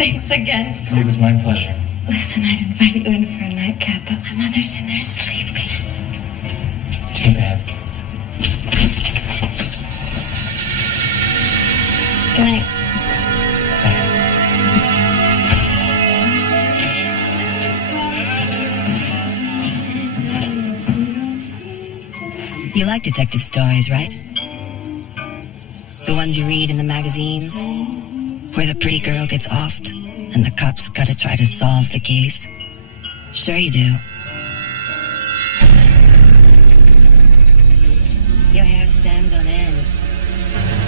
Thanks again. It was my pleasure. Listen, I'd invite you in for a nightcap, but my mother's in there sleeping. Too bad. Good night. You like detective stories, right? The ones you read in the magazines, where the pretty girl gets offed and the cops gotta try to solve the case. Sure you do. Your hair stands on end,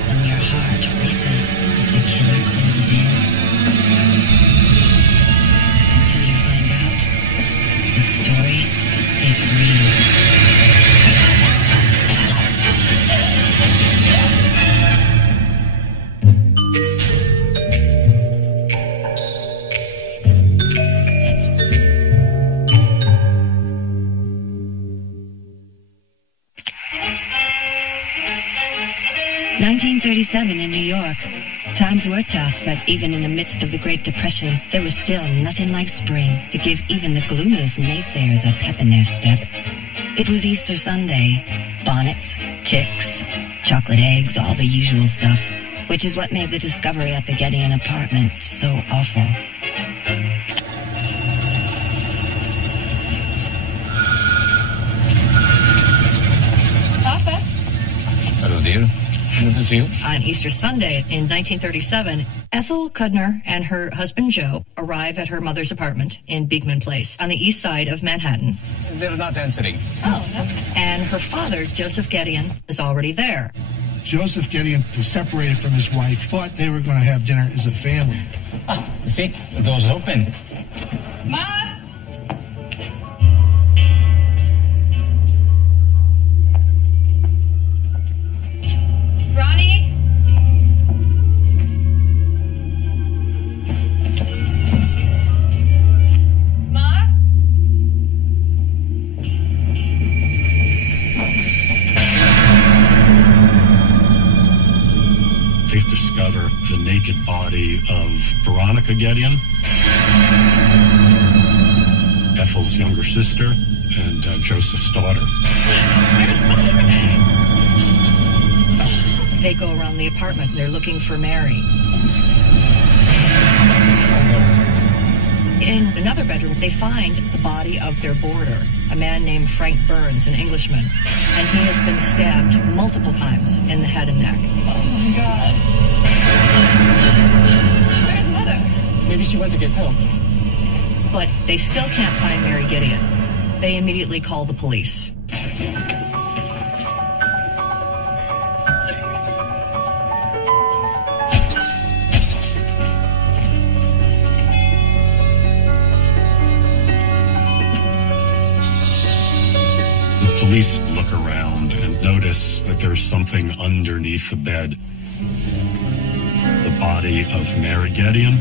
and your heart races as the killer closes in. Until you find out the story is real. 1937 in New York. Times were tough, but even in the midst of the Great Depression, there was still nothing like spring to give even the gloomiest naysayers a pep in their step. It was Easter Sunday. Bonnets, chicks, chocolate eggs, all the usual stuff, which is what made the discovery at the Gedeon apartment so awful. Papa? Hello, dear. Good to see you. On Easter Sunday in 1937, Ethel Kudner and her husband Joe arrive at her mother's apartment in Beekman Place on the east side of Manhattan. They're not answering. Oh, okay. And her father, Joseph Gedeon, is already there. Joseph Gedeon was separated from his wife, thought they were going to have dinner as a family. You see? The door's open. Mom? Ronnie? Ma? They discover the naked body of Veronica Gedeon, Ethel's younger sister, and Joseph's daughter. Where's Mother? They go around the apartment and they're looking for Mary. In another bedroom, they find the body of their boarder, a man named Frank Burns, an Englishman. And he has been stabbed multiple times in the head and neck. Oh, my God. Where's Mother? Maybe she went to get help. But they still can't find Mary Gedeon. They immediately call the police. The police look around and notice that there's something underneath the bed. The body of Mary Gedeon,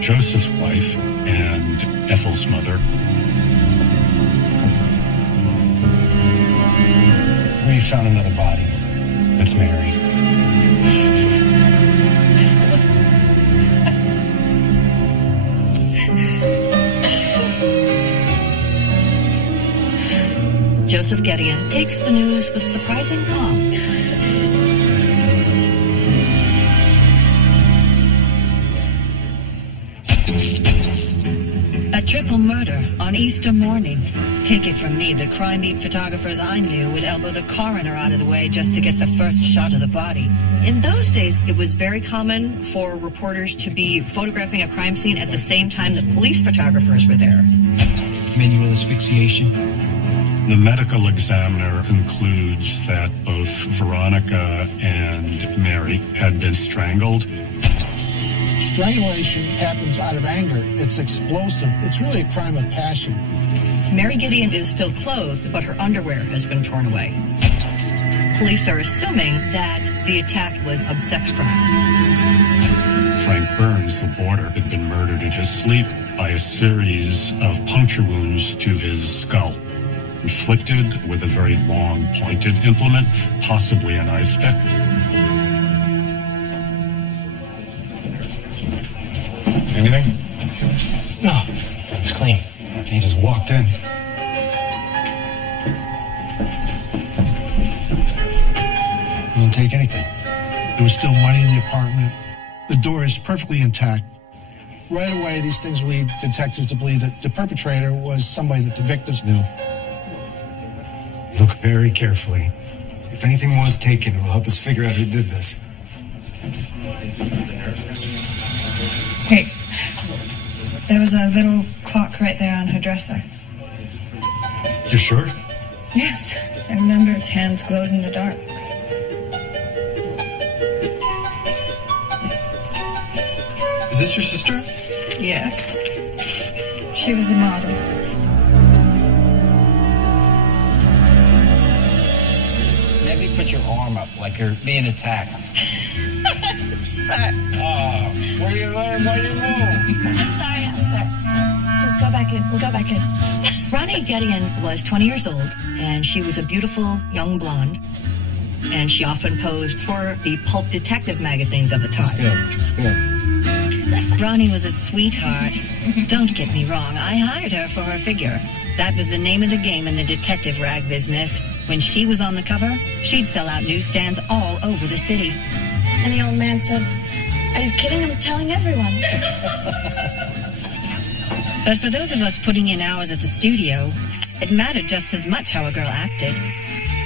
Joseph's wife, and Ethel's mother. We found another body. That's Mary. Joseph Gedeon takes the news with surprising calm. A triple murder on Easter morning. Take it from me, the crime beat photographers I knew would elbow the coroner out of the way just to get the first shot of the body. In those days, it was very common for reporters to be photographing a crime scene at the same time that police photographers were there. Manual asphyxiation. The medical examiner concludes that both Veronica and Mary had been strangled. Strangulation happens out of anger. It's explosive. It's really a crime of passion. Mary Gedeon is still clothed, but her underwear has been torn away. Police are assuming that the attack was a sex crime. Frank Burns, the boarder, had been murdered in his sleep by a series of puncture wounds to his skull, inflicted with a very long, pointed implement, possibly an ice pick. Anything? No, it's clean. He just walked in. He didn't take anything. There was still money in the apartment. The door is perfectly intact. Right away, these things lead detectives to believe that the perpetrator was somebody that the victims knew. Look very carefully. If anything was taken, it will help us figure out who did this. Hey, there was a little clock right there on her dresser. You sure? Yes, I remember its hands glowed in the dark. Is this your sister? Yes. She was a model. Maybe put your arm up like you're being attacked. Sorry. Oh, where you learn, where you move? I'm sorry. Just go back in. We'll go back in. Ronnie Gideon was 20 years old, and she was a beautiful young blonde. And she often posed for the pulp detective magazines of the time. It's good. Ronnie was a sweetheart. Don't get me wrong, I hired her for her figure. That was the name of the game in the detective rag business. When she was on the cover, she'd sell out newsstands all over the city. And the old man says, "Are you kidding? I'm telling everyone." But for those of us putting in hours at the studio, it mattered just as much how a girl acted.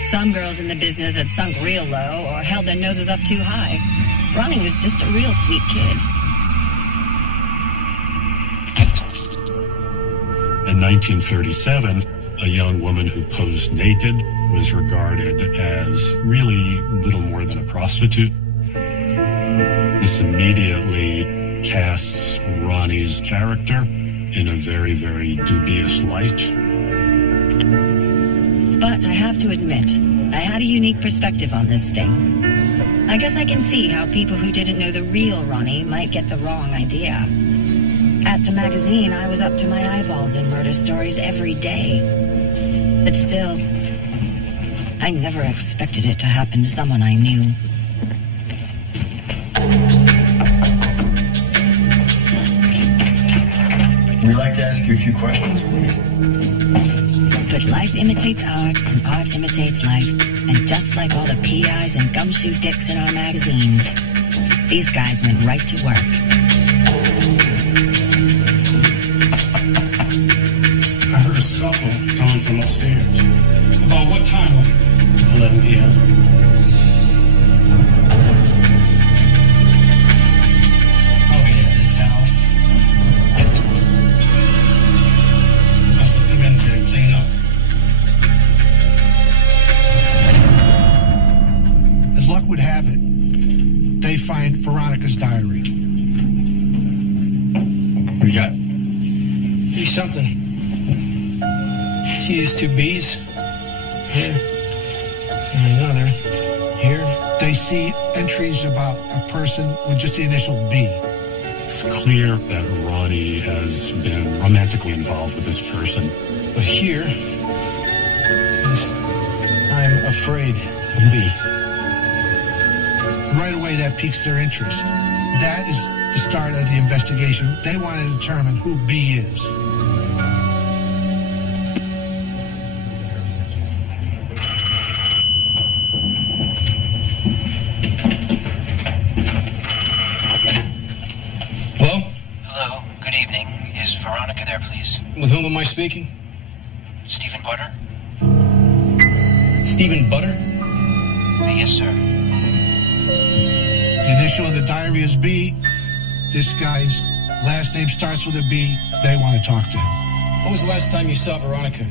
Some girls in the business had sunk real low or held their noses up too high. Ronnie was just a real sweet kid. In 1937, a young woman who posed naked was regarded as really little more than a prostitute. This immediately casts Ronnie's character in a very, very dubious light. But I have to admit, I had a unique perspective on this thing. I guess I can see how people who didn't know the real Ronnie might get the wrong idea. At the magazine, I was up to my eyeballs in murder stories every day. But still, I never expected it to happen to someone I knew. We'd like to ask you a few questions, please. But life imitates art, and art imitates life. And just like all the PIs and gumshoe dicks in our magazines, these guys went right to work. I heard a scuffle coming from upstairs. About what time was it? 11 p.m. Oh, yeah, this towel. Must have come in to clean up. As luck would have it, they find Veronica's diary. What do you got? Be something. See these two B's? Here. And another. Here. They see entries about a person with just the initial B. It's clear that Ronnie has been romantically involved with this person. But here, it says, I'm afraid of B. Right away, that piques their interest. That is the start of the investigation. They want to determine who B is. Hello? Hello, good evening. Is Veronica there, please? With whom am I speaking? Stephen Butter? Stephen Butter? Yes, sir. The initial in the diary is B. This guy's last name starts with a B. They want to talk to him. When was the last time you saw Veronica?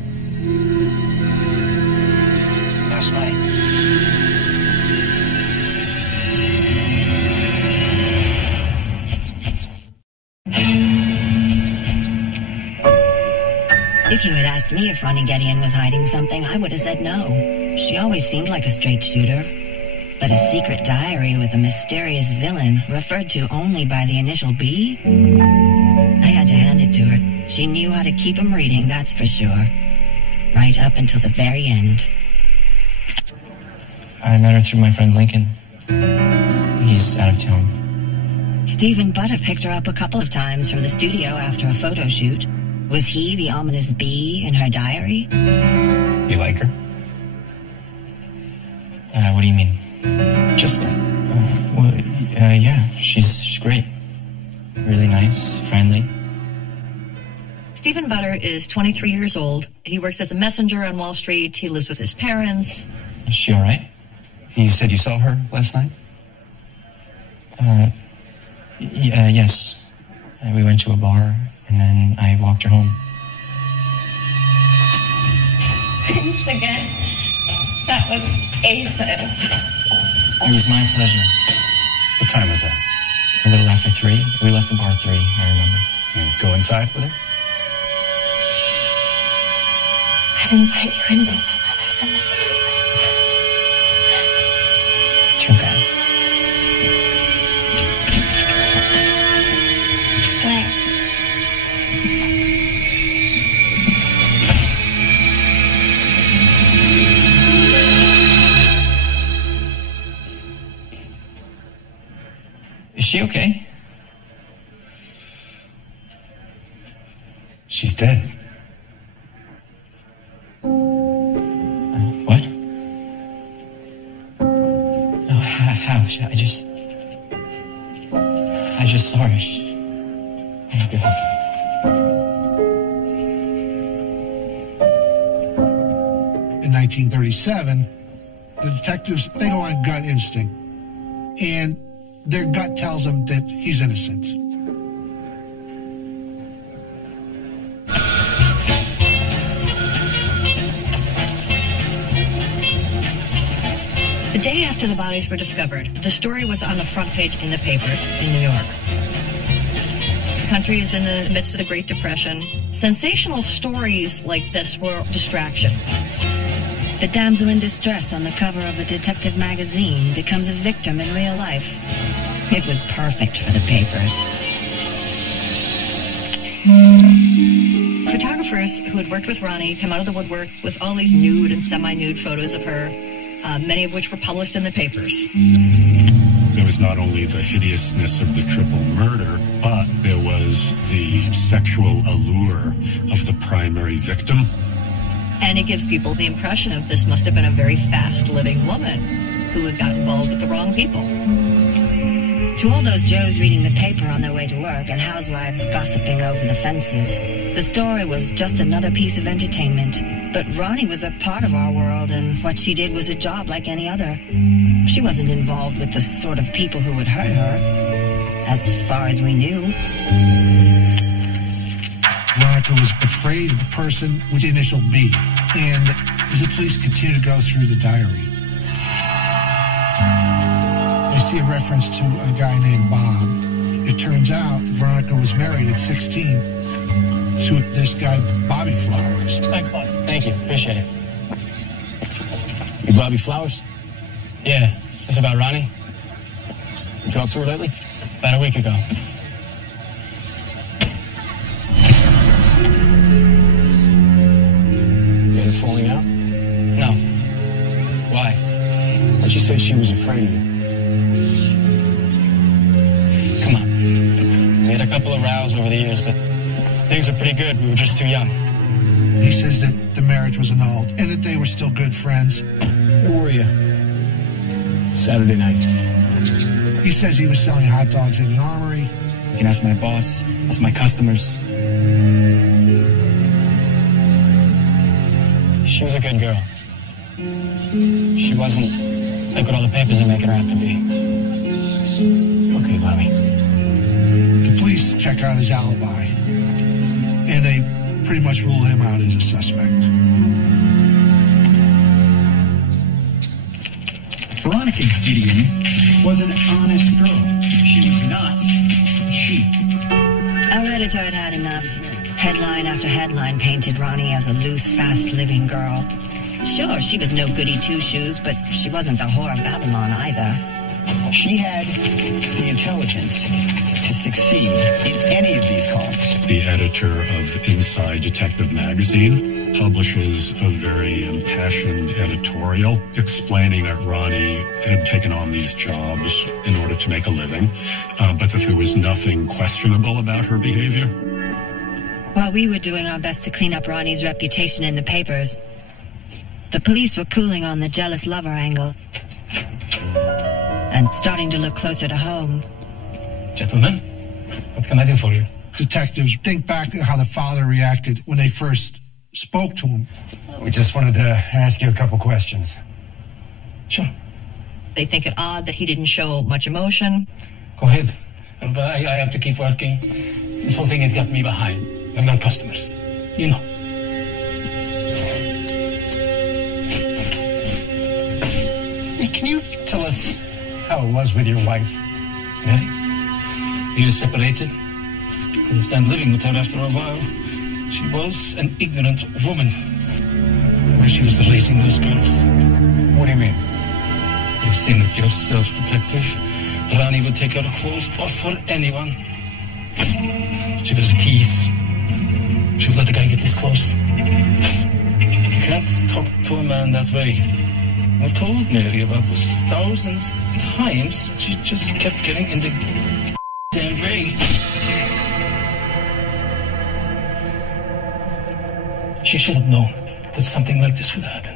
Last night. If you had asked me if Ronnie Gideon was hiding something, I would have said no. She always seemed like a straight shooter. But a secret diary with a mysterious villain referred to only by the initial B? I had to hand it to her. She knew how to keep him reading, that's for sure. Right up until the very end. I met her through my friend Lincoln. He's out of town. Stephen Butter picked her up a couple of times from the studio after a photo shoot. Was he the ominous bee in her diary? You like her? What do you mean? Just that. Yeah, she's great. Really nice, friendly. Stephen Butter is 23 years old. He works as a messenger on Wall Street. He lives with his parents. Is she all right? You said you saw her last night? Yes. We went to a bar, and then I walked her home. Thanks again. That was aces. It was my pleasure. What time was that? A little after 3. We left the bar at 3, I remember. Go inside with her? I'd invite you in, but my mother's in her sleep. Too bad. Wait. Is she okay? She's dead. What? No, how? I just saw her. Oh my God. In 1937, the detectives, they go on gut instinct. And their gut tells them that he's innocent. The day after the bodies were discovered, the story was on the front page in the papers in New York. The country is in the midst of the Great Depression. Sensational stories like this were a distraction. The damsel in distress on the cover of a detective magazine becomes a victim in real life. It was perfect for the papers. Photographers who had worked with Ronnie come out of the woodwork with all these nude and semi-nude photos of her, many of which were published in the papers. There was not only the hideousness of the triple murder, but there was the sexual allure of the primary victim. And it gives people the impression of this must have been a very fast-living woman who had got involved with the wrong people. To all those Joes reading the paper on their way to work and housewives gossiping over the fences, the story was just another piece of entertainment. But Ronnie was a part of our world, and what she did was a job like any other. She wasn't involved with the sort of people who would hurt her, as far as we knew. Veronica was afraid of the person with the initial B. And as the police continue to go through the diary, they see a reference to a guy named Bob. It turns out Veronica was married at 16 to this guy, Bobby Flowers. Thanks a lot. Thank you. Appreciate it. You Bobby Flowers? Yeah. It's about Ronnie. You talked to her lately? About a week ago. You had a falling out? No. Why? Why'd she say she was afraid of you? Come on. We had a couple of rows over the years, but things are pretty good. We were just too young. He says that the marriage was annulled and that they were still good friends. Where were you? Saturday night. He says he was selling hot dogs at an armory. You can ask my boss, ask my customers. She was a good girl. She wasn't like what all the papers are making her out to be. Okay, Bobby. The police check out his alibi, and they pretty much rule him out as a suspect. Veronica Gideon was an honest girl. She was not cheap. Our editor had had enough. Headline after headline painted Ronnie as a loose, fast-living girl. Sure, she was no goody two-shoes, but she wasn't the whore of Babylon either. She had the intelligence to succeed in any of these calls. the editor of Inside Detective Magazine, publishes a very impassioned editorial explaining that Ronnie had taken on these jobs in order to make a living, but that there was nothing questionable about her behavior. While we were doing our best to clean up Ronnie's reputation in the papers, the police were cooling on the jealous lover angle and starting to look closer to home. Gentlemen, what can I do for you? Detectives think back to how the father reacted when they first spoke to him. We just wanted to ask you a couple questions. Sure. They think it odd that he didn't show much emotion. Go ahead. But I have to keep working. This whole thing has got me behind. I've got customers. You know. Hey, can you tell us how it was with your wife? Mary? We were separated. Couldn't stand living with her after a while. She was an ignorant woman. The way she was raising those girls. What do you mean? You've seen it yourself, Detective. Ronnie would take her clothes off for anyone. She was a tease. She would let the guy get this close. You can't talk to a man that way. I told Mary about this thousands of times. She just kept getting in the damn way. She should have known that something like this would happen.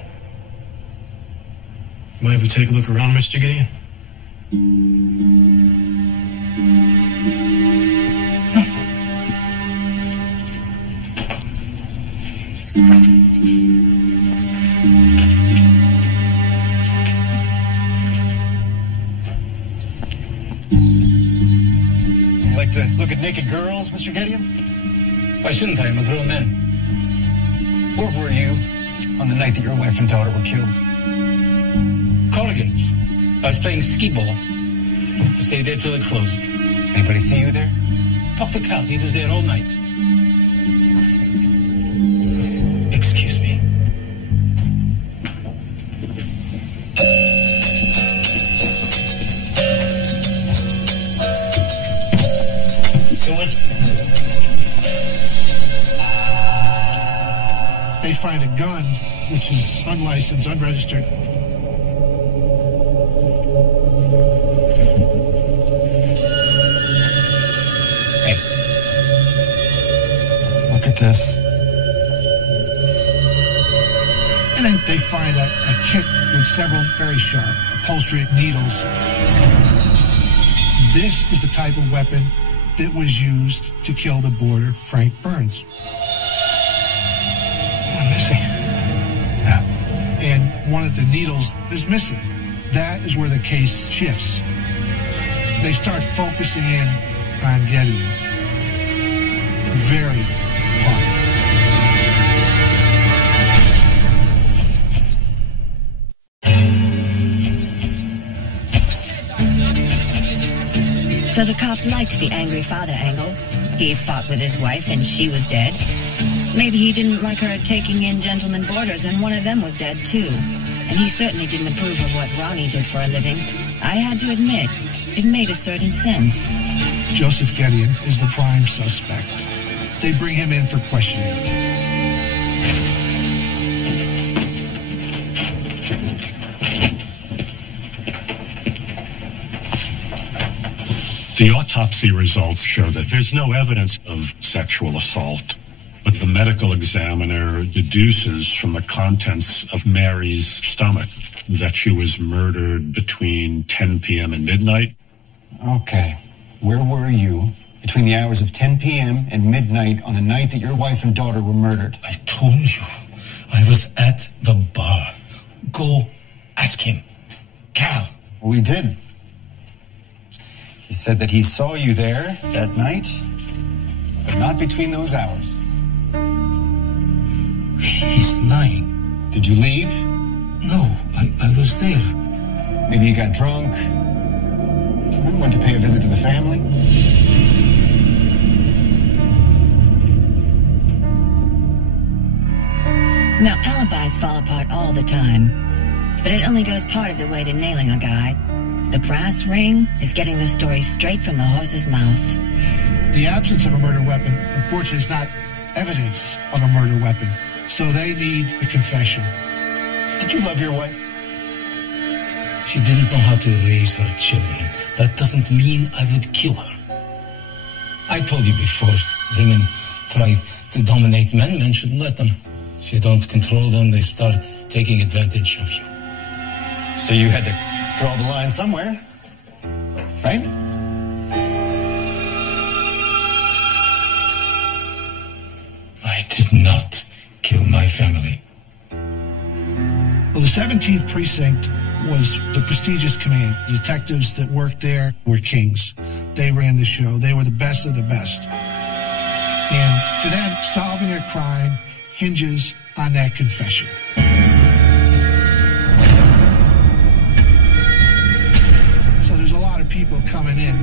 Mind if we take a look around, Mr. Gideon? You like to look at naked girls, Mr. Gideon? Why shouldn't I? I'm a grown man. Where were you on the night that your wife and daughter were killed? Corrigan's. I was playing skee ball. I stayed there till it closed. Anybody see you there? Talk to Cal. He was there all night. Excuse me. They find a gun, which is unlicensed, unregistered. Hey. Look at this. And then they find a kit with several very sharp upholstery needles. This is the type of weapon that was used to kill the boarder, Frank Burns. I'm missing. Yeah. And one of the needles is missing. That is where the case shifts. They start focusing in on Gideon. Very hard. So the cops liked the angry father angle. He fought with his wife and she was dead. Maybe he didn't like her taking in gentlemen boarders and one of them was dead too. And he certainly didn't approve of what Ronnie did for a living. I had to admit, it made a certain sense. Joseph Gideon is the prime suspect. They bring him in for questioning. The autopsy results show that there's no evidence of sexual assault, but the medical examiner deduces from the contents of Mary's stomach that she was murdered between 10 p.m. and midnight. Okay. Where were you between the hours of 10 p.m. and midnight on the night that your wife and daughter were murdered? I told you. I was at the bar. Go ask him. Cal. We did. He said that he saw you there that night, but not between those hours. He's lying. Did you leave? No, I was there. Maybe you got drunk. Went to pay a visit to the family. Now, alibis fall apart all the time, but it only goes part of the way to nailing a guy. The brass ring is getting the story straight from the horse's mouth. The absence of a murder weapon, unfortunately, is not evidence of a murder weapon. So they need a confession. Did you love your wife? She didn't know how to raise her children. That doesn't mean I would kill her. I told you before, women try to dominate men. Men shouldn't let them. If you don't control them, they start taking advantage of you. So you had to draw the line somewhere, right? I did not kill my family. Well, the 17th Precinct was the prestigious command. The detectives that worked there were kings. They ran the show. They were the best of the best. And to them, solving a crime hinges on that confession. So there's a lot of people coming in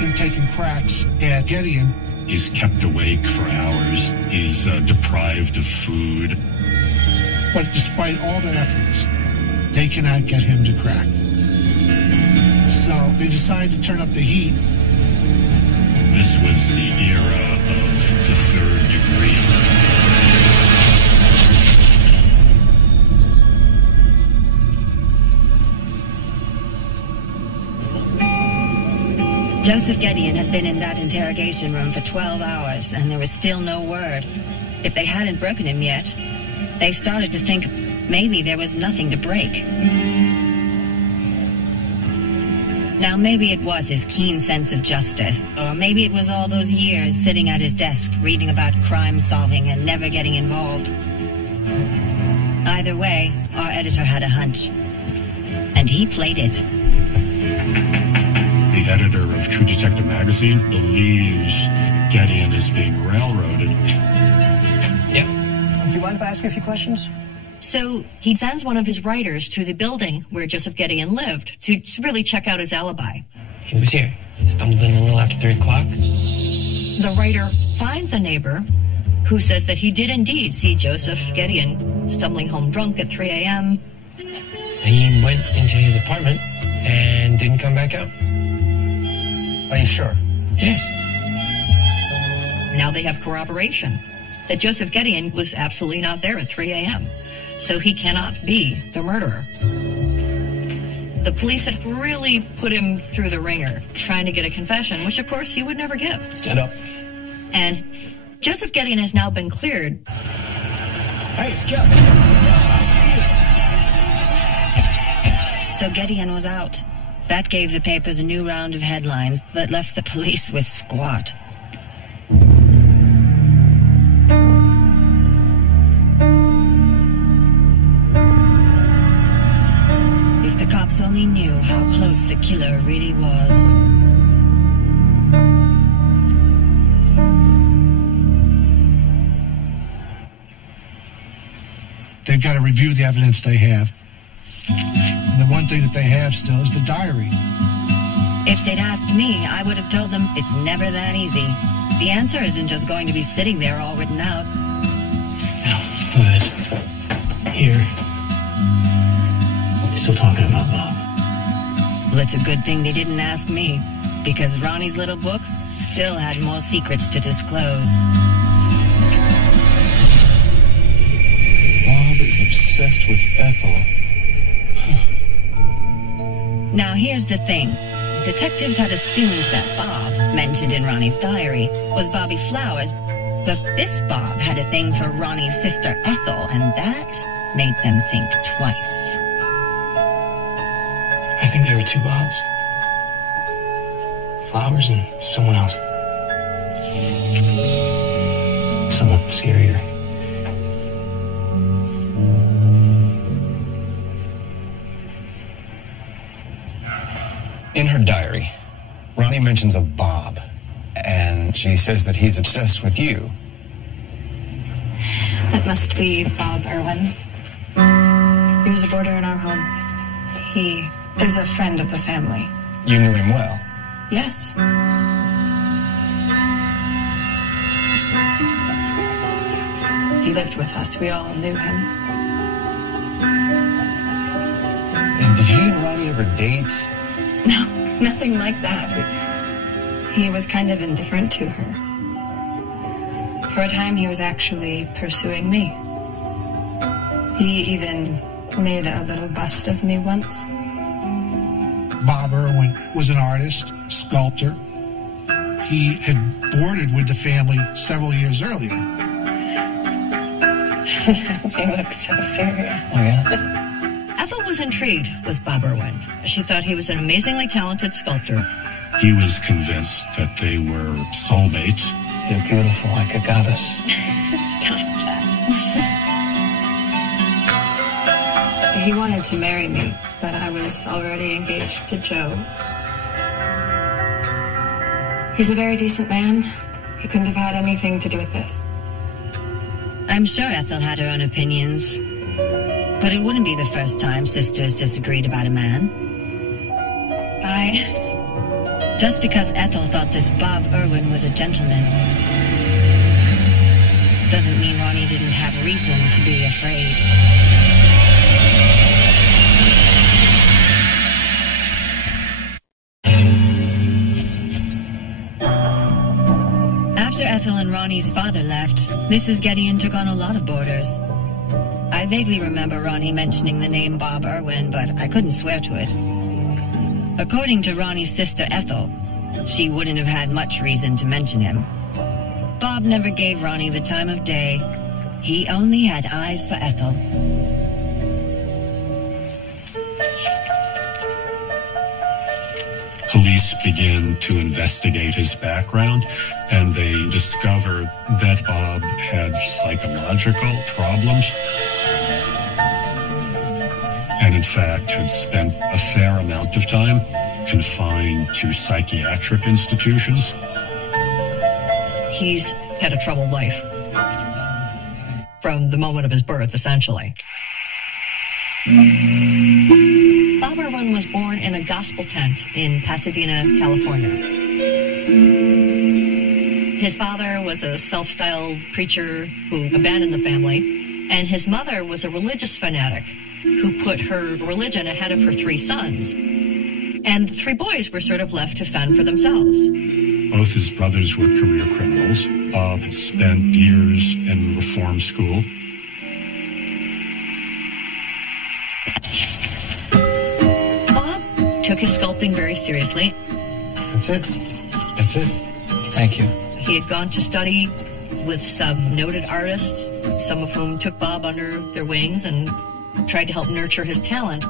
and taking cracks at Gedeon. He's kept awake for hours. He's deprived of food. But despite all their efforts, they cannot get him to crack. So they decide to turn up the heat. This was the era of the third degree. Joseph Gedeon had been in that interrogation room for 12 hours, and there was still no word. If they hadn't broken him yet, they started to think maybe there was nothing to break. Now, maybe it was his keen sense of justice, or maybe it was all those years sitting at his desk reading about crime solving and never getting involved. Either way, our editor had a hunch, and he played it. The editor of True Detective magazine believes Gedeon is being railroaded. Yep. Do you mind if I ask you a few questions? So he sends one of his writers to the building where Joseph Gedeon lived to really check out his alibi. He was here. He stumbled in a little after 3 o'clock. The writer finds a neighbor who says that he did indeed see Joseph Gedeon stumbling home drunk at 3 a.m. He went into his apartment and didn't come back out. Are you sure? Yes. Now they have corroboration that Joseph Gedeon was absolutely not there at 3 a.m., so he cannot be the murderer. The police had really put him through the ringer, trying to get a confession, which of course he would never give. Stand up. And Joseph Gedeon has now been cleared. Hey, it's Joe. So Gedeon was out. That gave the papers a new round of headlines, but left the police with squat. If the cops only knew how close the killer really was. They've got to review the evidence they have. And the one thing that they have still is the diary. If they'd asked me, I would have told them it's never that easy. The answer isn't just going to be sitting there all written out. Now, look at this. Here. Still talking about Bob. Well, it's a good thing they didn't ask me, because Ronnie's little book still had more secrets to disclose. Bob is obsessed with Ethel. Now, here's the thing. Detectives had assumed that Bob, mentioned in Ronnie's diary, was Bobby Flowers, but this Bob had a thing for Ronnie's sister Ethel, and that made them think twice. I think there were 2 Bobs. Flowers and someone else. Someone scarier. In her diary, Ronnie mentions a Bob, and she says that he's obsessed with you. It must be Bob Irwin. He was a boarder in our home. He is a friend of the family. You knew him well. Yes. He lived with us. We all knew him. And did he and Ronnie ever date? No, nothing like that. he was kind of indifferent to her. For a time, he was actually pursuing me. He even made a little bust of me once. Bob Irwin was an artist, sculptor. He had boarded with the family several years earlier. You look so serious. Oh, yeah? Ethel was intrigued with Bob Irwin. She thought he was an amazingly talented sculptor. He was convinced that they were soulmates. You're beautiful like a goddess. Stop that. He wanted to marry me, but I was already engaged to Joe. He's a very decent man. He couldn't have had anything to do with this. I'm sure Ethel had her own opinions, but it wouldn't be the first time sisters disagreed about a man. Just because Ethel thought this Bob Irwin was a gentleman doesn't mean Ronnie didn't have reason to be afraid. After Ethel and Ronnie's father left, Mrs. Gedeon took on a lot of boarders. I vaguely remember Ronnie mentioning the name Bob Irwin, but I couldn't swear to it. According to Ronnie's sister Ethel, she wouldn't have had much reason to mention him. Bob never gave Ronnie the time of day. He only had eyes for Ethel. Police began to investigate his background, and they discovered that Bob had psychological problems, and in fact had spent a fair amount of time confined to psychiatric institutions. He's had a troubled life from the moment of his birth, essentially. Bob Irwin was born in a gospel tent in Pasadena, California. His father was a self-styled preacher who abandoned the family, and his mother was a religious fanatic who put her religion ahead of her three sons. And the three boys were sort of left to fend for themselves. Both his brothers were career criminals. Bob had spent years in reform school. Bob took his sculpting very seriously. That's it. That's it. Thank you. He had gone to study with some noted artists, some of whom took Bob under their wings and tried to help nurture his talent.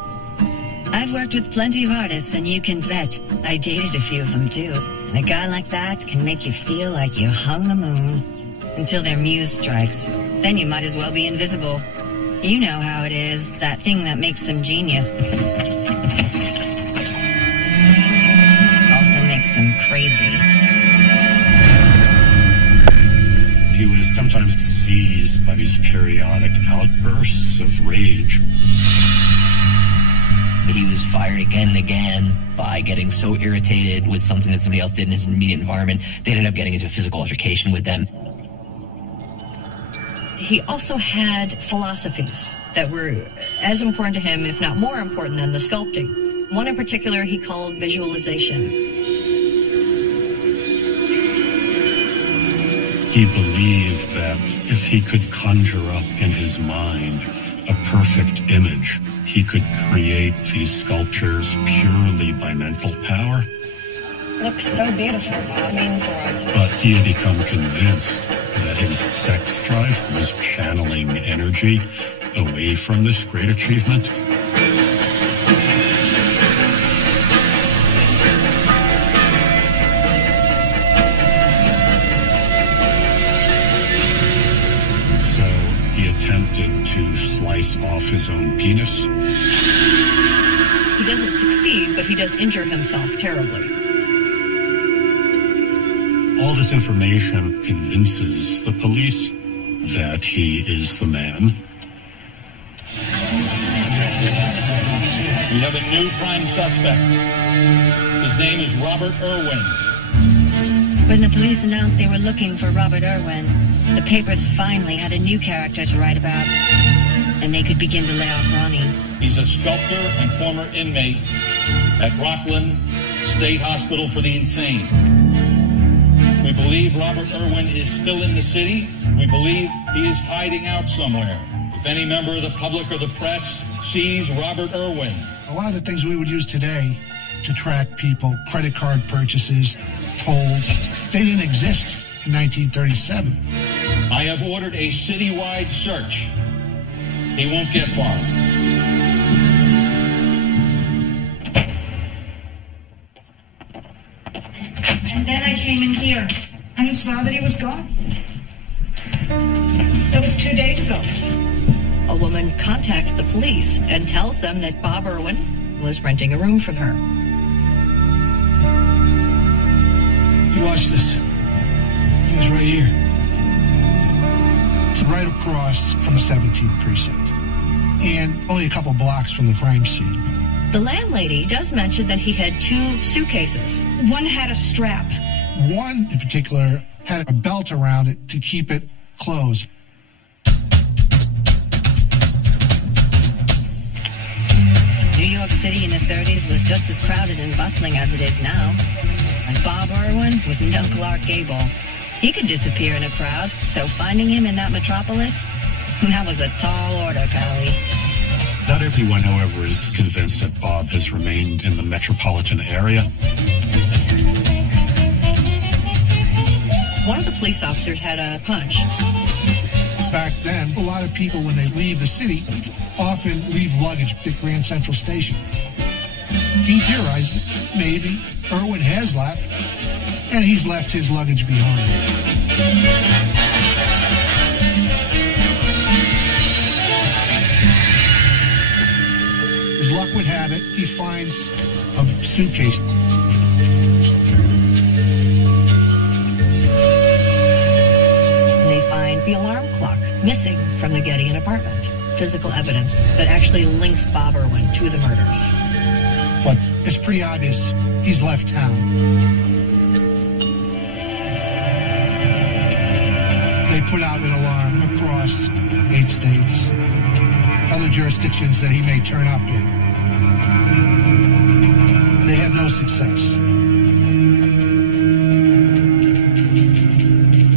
I've worked with plenty of artists, and you can bet I dated a few of them too. And a guy like that can make you feel like you hung the moon until their muse strikes. Then you might as well be invisible. You know how it is, that thing that makes them genius also makes them crazy. He was sometimes seized by these periodic outbursts of rage. He was fired again and again by getting so irritated with something that somebody else did in his immediate environment. They ended up getting into a physical altercation with them. He also had philosophies that were as important to him, if not more important than the sculpting. One in particular he called visualization. He believed that if he could conjure up in his mind a perfect image, he could create these sculptures purely by mental power. Looks so beautiful. It means the world to me. But he had become convinced that his sex drive was channeling energy away from this great achievement. So he attempted to slice off his own penis. He doesn't succeed, but he does injure himself terribly. All this information convinces the police that he is the man. We have a new prime suspect. His name is Robert Irwin. When the police announced they were looking for Robert Irwin, the papers finally had a new character to write about, and they could begin to lay off Ronnie. He's a sculptor and former inmate at Rockland State Hospital for the Insane. We believe Robert Irwin is still in the city. We believe he is hiding out somewhere. If any member of the public or the press sees Robert Irwin. A lot of the things we would use today to track people, credit card purchases, tolls, they didn't exist in 1937. I have ordered a citywide search. He won't get far. And then I came in here and saw that he was gone. That was 2 days ago. A woman contacts the police and tells them that Bob Irwin was renting a room from her. You watch this. He was right here. It's right across from the 17th precinct and only a couple blocks from the crime scene. The landlady does mention that he had 2 suitcases. One had a strap. One in particular had a belt around it to keep it closed. New York City in the 30s was just as crowded and bustling as it is now. And Bob Irwin was no Clark Gable. He could disappear in a crowd, so finding him in that metropolis, that was a tall order, Pally. Not everyone, however, is convinced that Bob has remained in the metropolitan area. One of the police officers had a hunch. Back then, a lot of people, when they leave the city, often leave luggage at Grand Central Station. He theorized that maybe Irwin has left, and he's left his luggage behind. As luck would have it, he finds a suitcase. And they find the alarm clock missing from the Gettyan apartment. Physical evidence that actually links Bob Irwin to the murders. But it's pretty obvious he's left town. They put out an alarm across 8 states, other jurisdictions that he may turn up in. They have no success.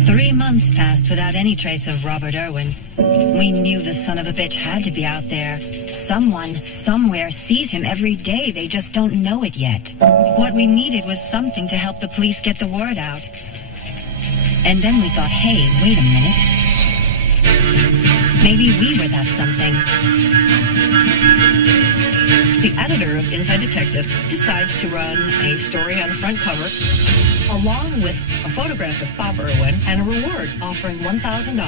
3 months passed without any trace of Robert Irwin. We knew the son of a bitch had to be out there. Someone, somewhere, sees him every day. They just don't know it yet. What we needed was something to help the police get the word out. And then we thought, hey, wait a minute. Maybe we were that something. The editor of Inside Detective decides to run a story on the front cover along with a photograph of Bob Irwin and a reward offering $1,000.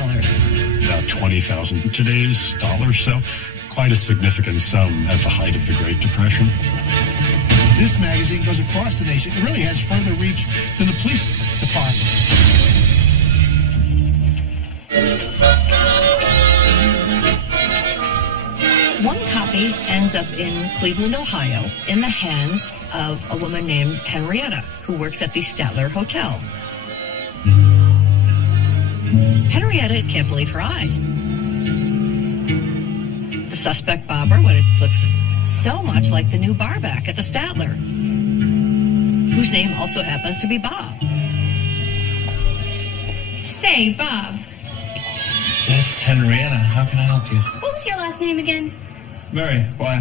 About $20,000 today's dollars, so quite a significant sum at the height of the Great Depression. This magazine goes across the nation. It really has further reach than the police department. One copy ends up in Cleveland, Ohio, in the hands of a woman named Henrietta, who works at the Statler Hotel. Henrietta can't believe her eyes. The suspect, Bob Irwin, looks so much like the new bar back at the Statler, whose name also happens to be Bob. Say, Bob. Yes, Henrietta, how can I help you? What was your last name again? Mary, why?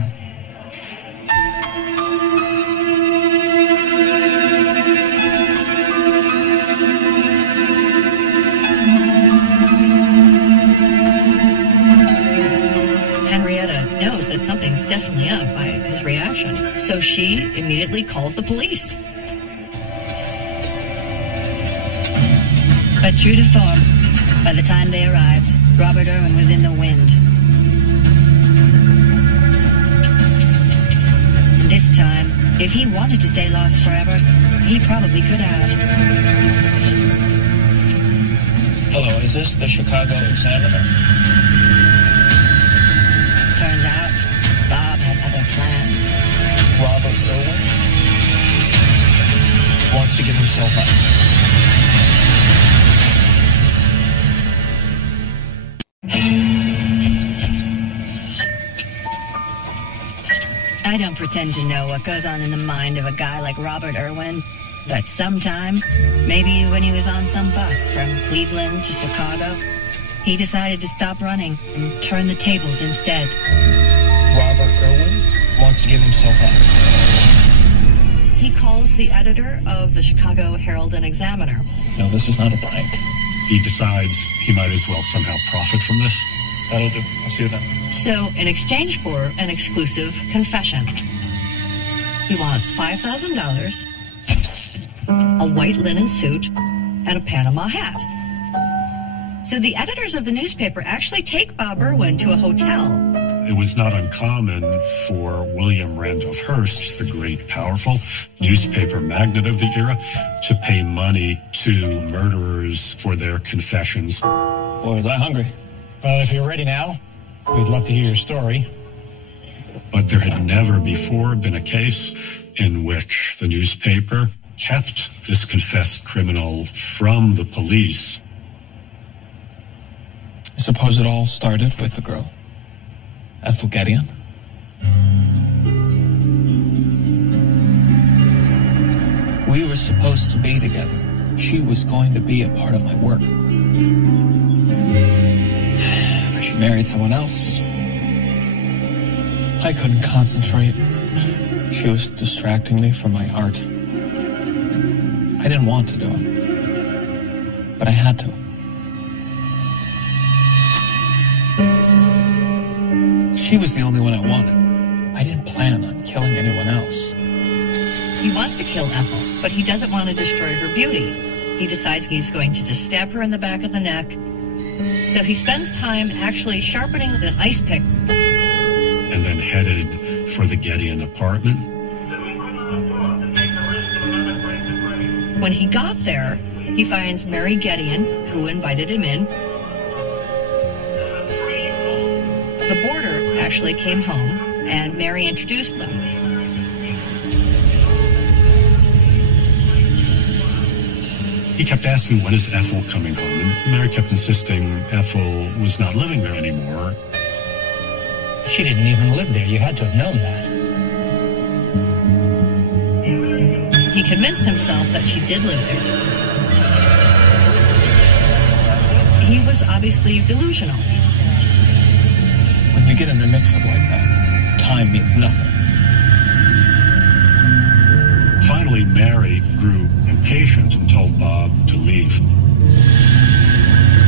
Henrietta knows that something's definitely up by his reaction, so she immediately calls the police. But true to form, by the time they arrived, Robert Irwin was in the wind. And this time, if he wanted to stay lost forever, he probably could have. Hello, is this the Chicago Examiner? Turns out, Bob had other plans. Robert Irwin wants to give himself up. I don't pretend to know what goes on in the mind of a guy like Robert Irwin, But sometime, maybe when he was on some bus from Cleveland to Chicago, he decided to stop running and turn the tables instead. Robert Irwin wants to give himself up. He calls the editor of the Chicago Herald and Examiner. No, this is not a prank. He decides he might as well somehow profit from this. That'll do. I'll see you then. So, in exchange for an exclusive confession, he wants $5,000, a white linen suit, and a Panama hat. So the editors of the newspaper actually take Bob Irwin to a hotel. It was not uncommon for William Randolph Hearst, the great, powerful newspaper magnate of the era, to pay money to murderers for their confessions. Boy, was I hungry. Well, if you're ready now, we'd love to hear your story. But there had never before been a case in which the newspaper kept this confessed criminal from the police. I suppose it all started with a girl, Ethel Gideon. We were supposed to be together. She was going to be a part of my work. But she married someone else. I couldn't concentrate. She was distracting me from my art. I didn't want to do it, but I had to. She was the only one I wanted. I didn't plan on killing anyone else. He wants to kill Ethel, but he doesn't want to destroy her beauty. He decides he's going to just stab her in the back of the neck. So he spends time actually sharpening an ice pick. And then headed for the Gideon apartment. When he got there, he finds Mary Gideon, who invited him in. The boarder actually came home, and Mary introduced them. He kept asking, when is Ethel coming home? And Mary kept insisting Ethel was not living there anymore. She didn't even live there. You had to have known that. He convinced himself that she did live there. He was obviously delusional. When you get in a mix-up like that, time means nothing. Finally, Mary grew impatient and told Bob to leave.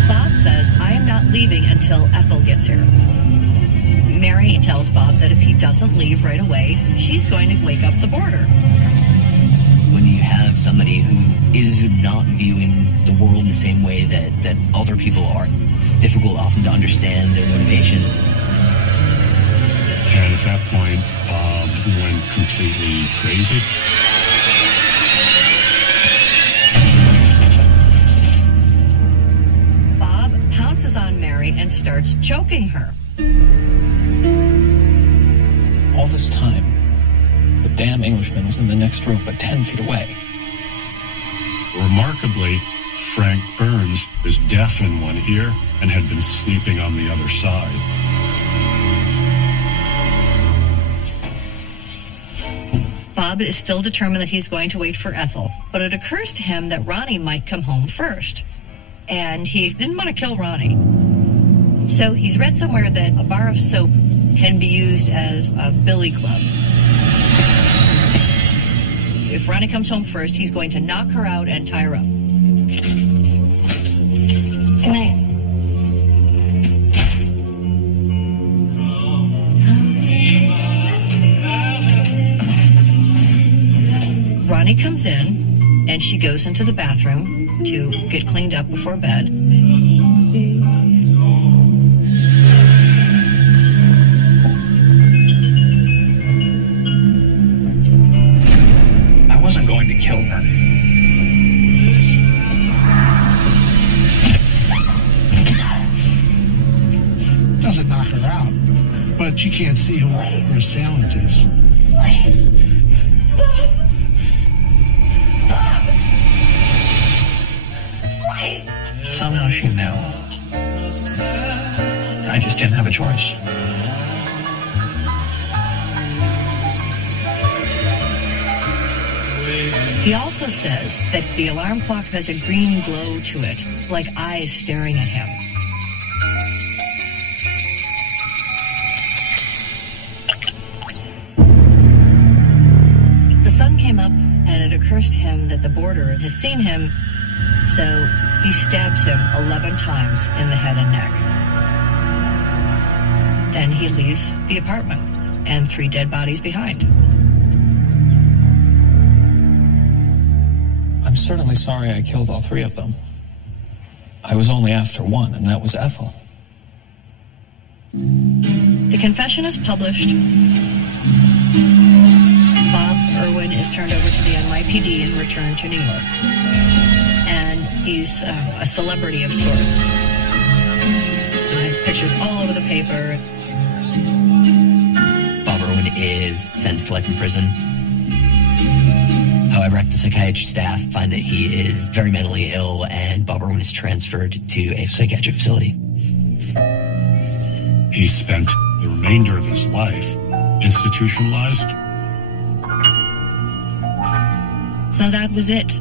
Bob says, I am not leaving until Ethel gets here. Mary tells Bob that if he doesn't leave right away, she's going to wake up the boarder. When you have somebody who is not viewing the world in the same way that other people are, it's difficult often to understand their motivations. And at that point, Bob went completely crazy. Bob pounces on Mary and starts choking her. All this time, the damn Englishman was in the next room, but 10 feet away. Remarkably, Frank Burns was deaf in one ear and had been sleeping on the other side. Bob is still determined that he's going to wait for Ethel, but it occurs to him that Ronnie might come home first. And he didn't want to kill Ronnie. So he's read somewhere that a bar of soap can be used as a billy club. If Ronnie comes home first, he's going to knock her out and tie her up. Good night. Ronnie comes in, and she goes into the bathroom to get cleaned up before bed. I wasn't going to kill her. Doesn't knock her out, but she can't see who her assailant is. Somehow she knew. I just didn't have a choice. He also says that the alarm clock has a green glow to it, like eyes staring at him. The sun came up, and it occurs to him that the boarder has seen him, so he stabs him 11 times in the head and neck. Then he leaves the apartment, and 3 dead bodies behind. I'm certainly sorry I killed all 3 of them. I was only after one, and that was Ethel. The confession is published. Bob Irwin is turned over to the NYPD and returned to New York. And he's a celebrity of sorts. He has pictures all over the paper. Bob Irwin is sentenced to life in prison. However, the psychiatry staff find that he is very mentally ill, and Bob Irwin is transferred to a psychiatric facility. He spent the remainder of his life institutionalized. So that was it.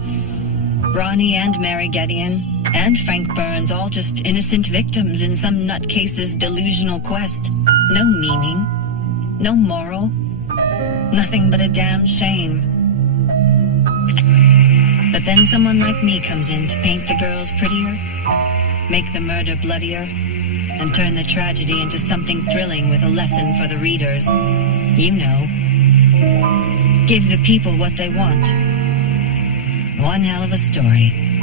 Ronnie and Mary Gideon and Frank Burns, all just innocent victims in some nutcase's delusional quest. No meaning, no moral, nothing but a damn shame. But then someone like me comes in to paint the girls prettier, make the murder bloodier, and turn the tragedy into something thrilling with a lesson for the readers. You know. Give the people what they want. One hell of a story.